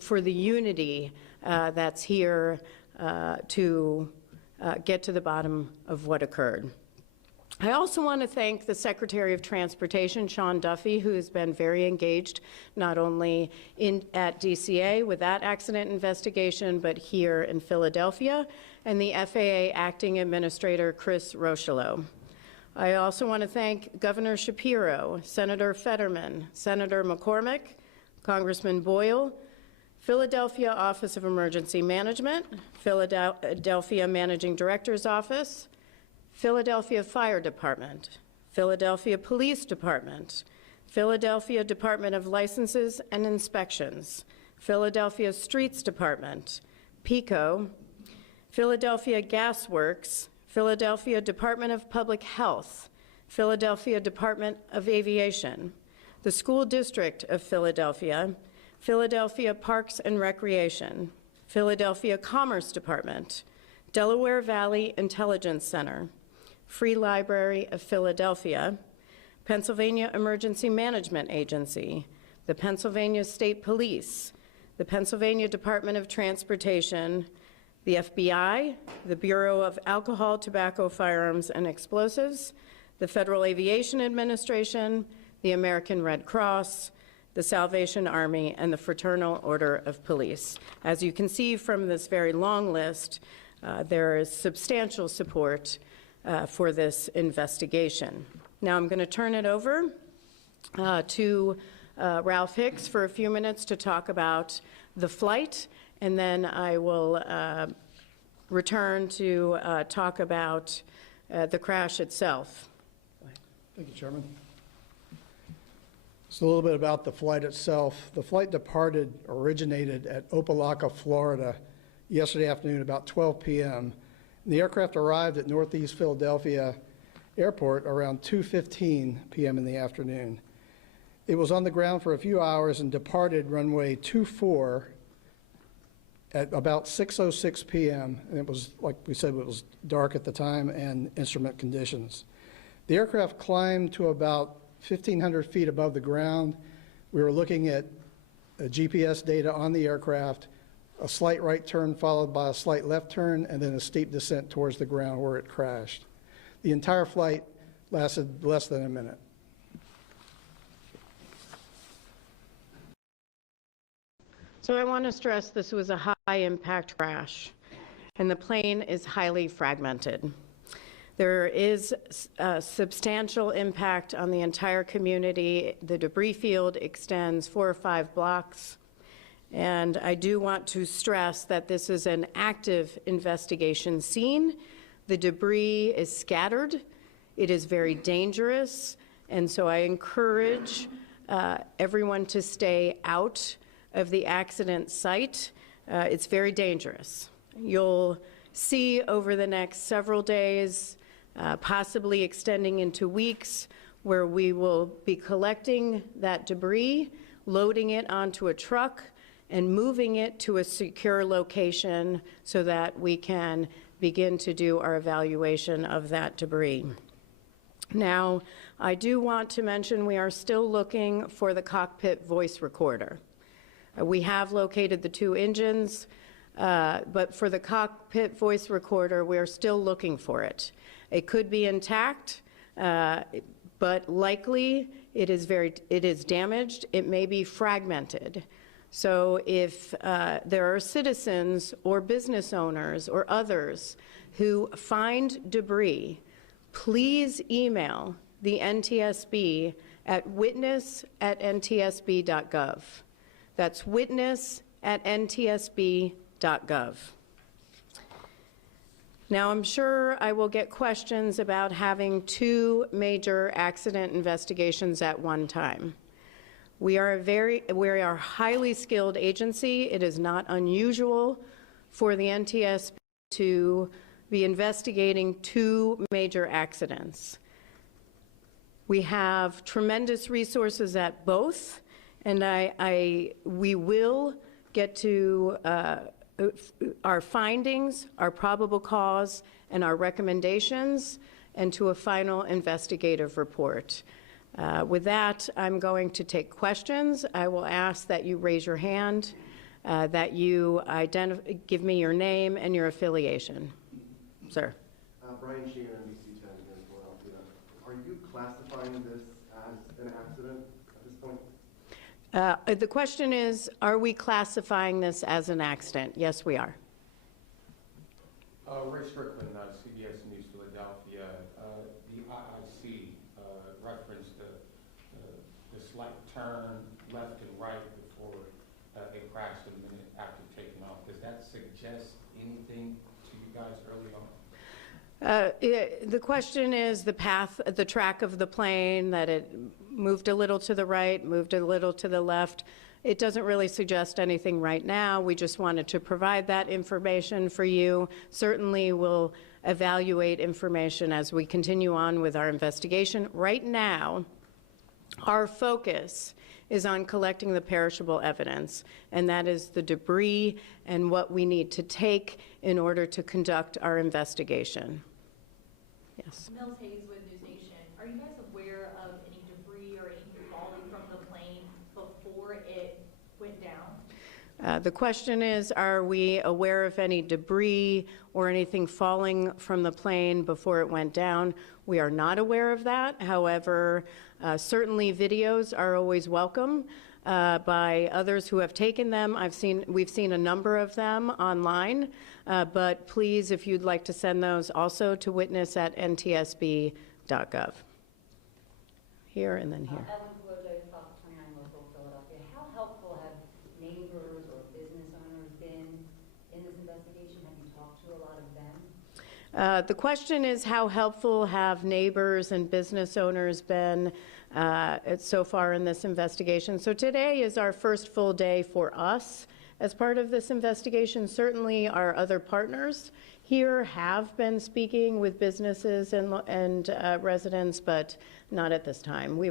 for the unity that's here to get to the bottom of what occurred. I also want to thank the Secretary of Transportation, Sean Duffy, who has been very engaged not only at DCA with that accident investigation, but here in Philadelphia, and the FAA Acting Administrator, Chris Rochelot. I also want to thank Governor Shapiro, Senator Fetterman, Senator McCormick, Congressman Boyle, Philadelphia Office of Emergency Management, Philadelphia Managing Director's Office, Philadelphia Fire Department, Philadelphia Police Department, Philadelphia Department of Licenses and Inspections, Philadelphia Streets Department, PICO, Philadelphia Gas Works, Philadelphia Department of Public Health, Philadelphia Department of Aviation, the School District of Philadelphia, Philadelphia Parks and Recreation, Philadelphia Commerce Department, Delaware Valley Intelligence Center, Free Library of Philadelphia, Pennsylvania Emergency Management Agency, the Pennsylvania State Police, the Pennsylvania Department of Transportation, the FBI, the Bureau of Alcohol, Tobacco, Firearms, and Explosives, the Federal Aviation Administration, the American Red Cross, the Salvation Army, and the Fraternal Order of Police. As you can see from this very long list, there is substantial support for this investigation. Now I'm going to turn it over to Ralph Hicks for a few minutes to talk about the flight, and then I will return to talk about the crash itself. Thank you, Chairman. So a little bit about the flight itself. The flight originated at Opelika, Florida, yesterday afternoon about 12 p.m. The aircraft arrived at Northeast Philadelphia Airport around 2:15 p.m. in the afternoon. It was on the ground for a few hours and departed runway 24 at about 6:06 p.m. And it was, like we said, it was dark at the time and instrument conditions. The aircraft climbed to about 1,500 feet above the ground. We were looking at GPS data on the aircraft, a slight right turn followed by a slight left turn, and then a steep descent towards the ground where it crashed. The entire flight lasted less than a minute. So I want to stress this was a high-impact crash, and the plane is highly fragmented. There is a substantial impact on the entire community. The debris field extends 4 or 5 blocks. And I do want to stress that this is an active investigation scene. The debris is scattered. It is very dangerous. And so I encourage everyone to stay out of the accident site. It's very dangerous. You'll see over the next several days, possibly extending into weeks, where we will be collecting that debris, loading it onto a truck, and moving it to a secure location so that we can begin to do our evaluation of that debris. Now, I do want to mention we are still looking for the cockpit voice recorder. We have located the 2 engines, but for the cockpit voice recorder, we're still looking for it. It could be intact, but likely it is damaged. It may be fragmented. So if there are citizens or business owners or others who find debris, please email the NTSB at witness@ntsb.gov. That's witness@ntsb.gov. Now, I'm sure I will get questions about having 2 major accident investigations at one time. We are a highly skilled agency. It is not unusual for the NTSB to be investigating 2 major accidents. We have tremendous resources at both, and we will get to our findings, our probable cause, and our recommendations, and to a final investigative report. With that, I'm going to take questions. I will ask that you raise your hand that you give me your name and your affiliation. Sir. Brian Sheehan, NBC 10 here in Philadelphia. Are you classifying this as an accident at this point? The question is, are we classifying this as an accident? Yes, we are. Ray Strickland, CBS News Philadelphia. The IIC referenced the slight turn left and right before it crashed a minute after taking off. Does that suggest anything to you guys early on? The question is the path, the track of the plane, that it moved a little to the right, moved a little to the left. It doesn't really suggest anything right now. We just wanted to provide that information for you. Certainly we'll evaluate information as we continue on with our investigation. Right now, our focus is on collecting the perishable evidence, and that is the debris and what we need to take in order to conduct our investigation. Yes. Mills Hayeswood, News Nation. Are you guys aware of any debris or anything falling from the plane before it went down? The question is, are we aware of any debris or anything falling from the plane before it went down? We are not aware of that. However, certainly videos are always welcome by others who have taken them. We've seen a number of them online, but please, if you'd like to send those also to witness@ntsb.gov. Here and then here. Ellen Flojo, Fox 29 Local, Philadelphia. How helpful have neighbors or business owners been in this investigation? Have you talked to a lot of them? The question is, how helpful have neighbors and business owners been so far in this investigation? So today is our first full day for us as part of this investigation. Certainly our other partners here have been speaking with businesses and residents, but not at this time. We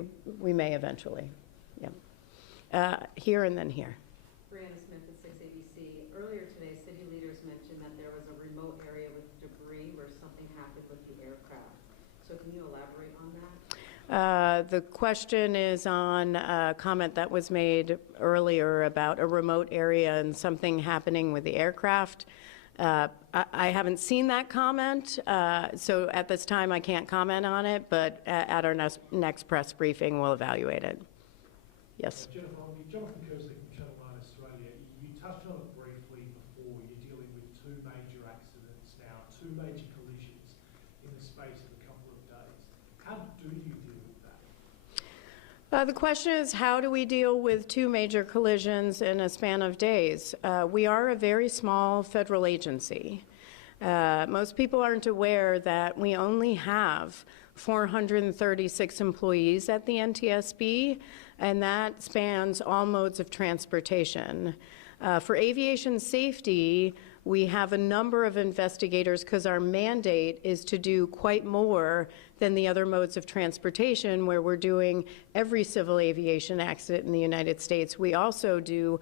may eventually. Yeah. Here and then here. Brianna Smith at 6 ABC. Earlier today, city leaders mentioned that there was a remote area with debris where something happened with the aircraft. So can you elaborate on that? The question is on a comment that was made earlier about a remote area and something happening with the aircraft. I haven't seen that comment, so at this time I can't comment on it, but at our next press briefing we'll evaluate it. Yes? Jennifer, Jonathan Kersley from Channel 9 Australia. You touched on it briefly before. You're dealing with two major accidents now, two major collisions in the space of a couple of days. How do you deal with that? The question is, how do we deal with two major collisions in a span of days? We are a very small federal agency. Most people aren't aware that we only have 436 employees at the NTSB, and that spans all modes of transportation. For aviation safety, we have a number of investigators because our mandate is to do quite more than the other modes of transportation, where we're doing every civil aviation accident in the United States. We also do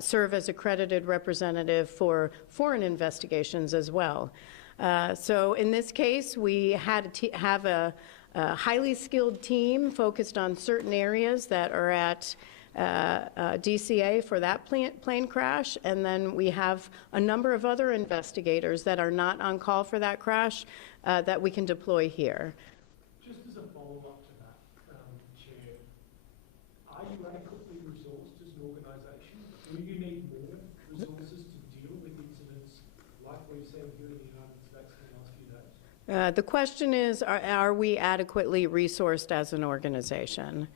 serve as accredited representative for foreign investigations as well. So in this case, we had to have a highly skilled team focused on certain areas that are at DCA for that plane crash, and then we have a number of other investigators that are not on call for that crash that we can deploy here. Just as a follow-up to that, Chair, are you adequately resourced as an organisation? Do you need more resources to deal with incidents like we've seen here in the United States in the last few days? The question is, are we adequately resourced as an organization?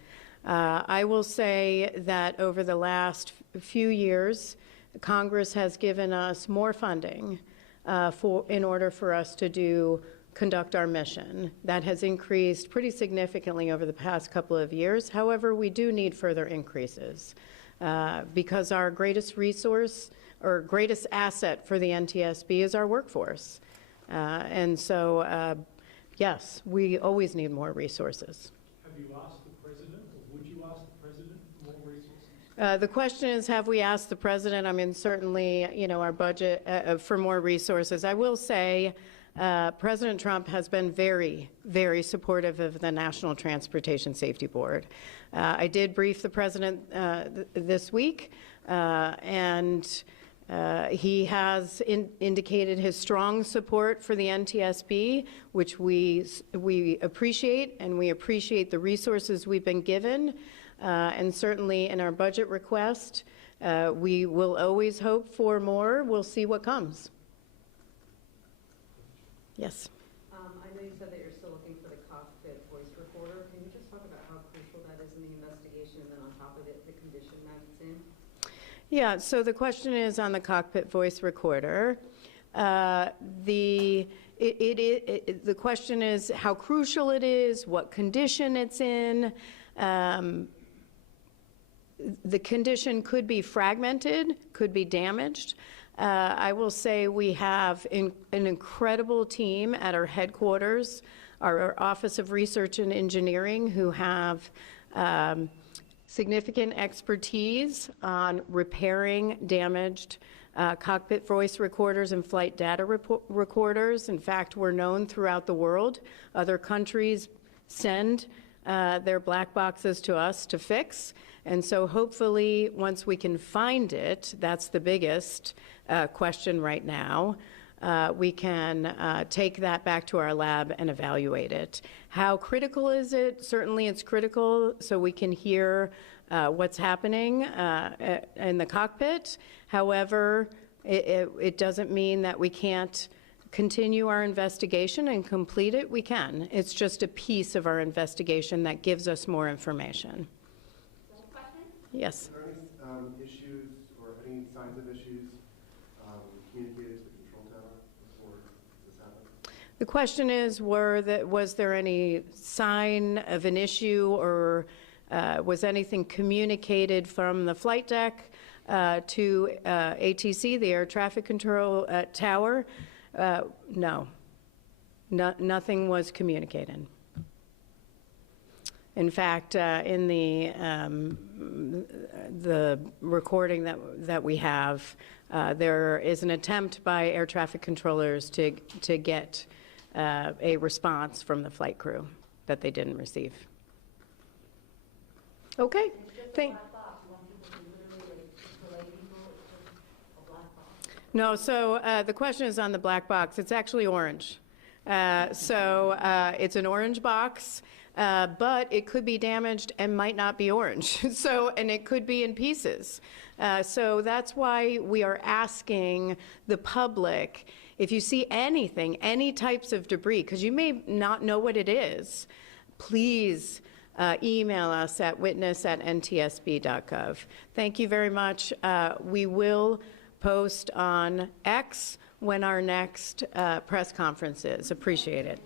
I will say that over the last few years, Congress has given us more funding in order for us to conduct our mission. That has increased pretty significantly over the past couple of years. However, we do need further increases because our greatest resource or greatest asset for the NTSB is our workforce. And so, yes, we always need more resources. Have you asked the President, or would you ask the President for more resources? The question is, have we asked the President? I mean, certainly, our budget for more resources. I will say President Trump has been very, very supportive of the National Transportation Safety Board. I did brief the president this week, and he has indicated his strong support for the NTSB, which we appreciate, and we appreciate the resources we've been given. And certainly in our budget request, we will always hope for more. We'll see what comes. Yes. I know you said that you're still looking for the cockpit voice recorder. Can you just talk about how crucial that is in the investigation, and then on top of it, the condition that it's in? Yeah, so the question is on the cockpit voice recorder. The question is how crucial it is, what condition it's in. The condition could be fragmented, could be damaged. I will say we have an incredible team at our headquarters, our Office of Research and Engineering, who have significant expertise on repairing damaged cockpit voice recorders and flight data recorders. In fact, we're known throughout the world. Other countries send their black boxes to us to fix. And so hopefully, once we can find it, that's the biggest question right now, we can take that back to our lab and evaluate it. How critical is it? Certainly it's critical so we can hear what's happening in the cockpit. However, it doesn't mean that we can't continue our investigation and complete it. We can. It's just a piece of our investigation that gives us more information. Yes. Are there any issues or any signs of issues communicated to the control tower before this happened? The question is, was there any sign of an issue, or was anything communicated from the flight deck to ATC, the air traffic control tower? No. Nothing was communicated. In fact, in the recording that we have, there is an attempt by air traffic controllers to get a response from the flight crew that they didn't receive. Okay. No, so the question is on the black box. It's actually orange. So it's an orange box. But it could be damaged and might not be orange. And it could be in pieces. So that's why we are asking the public, if you see anything, any types of debris, because you may not know what it is, please email us at witness@ntsb.gov. Thank you very much. We will post on X when our next press conference is. Appreciate it.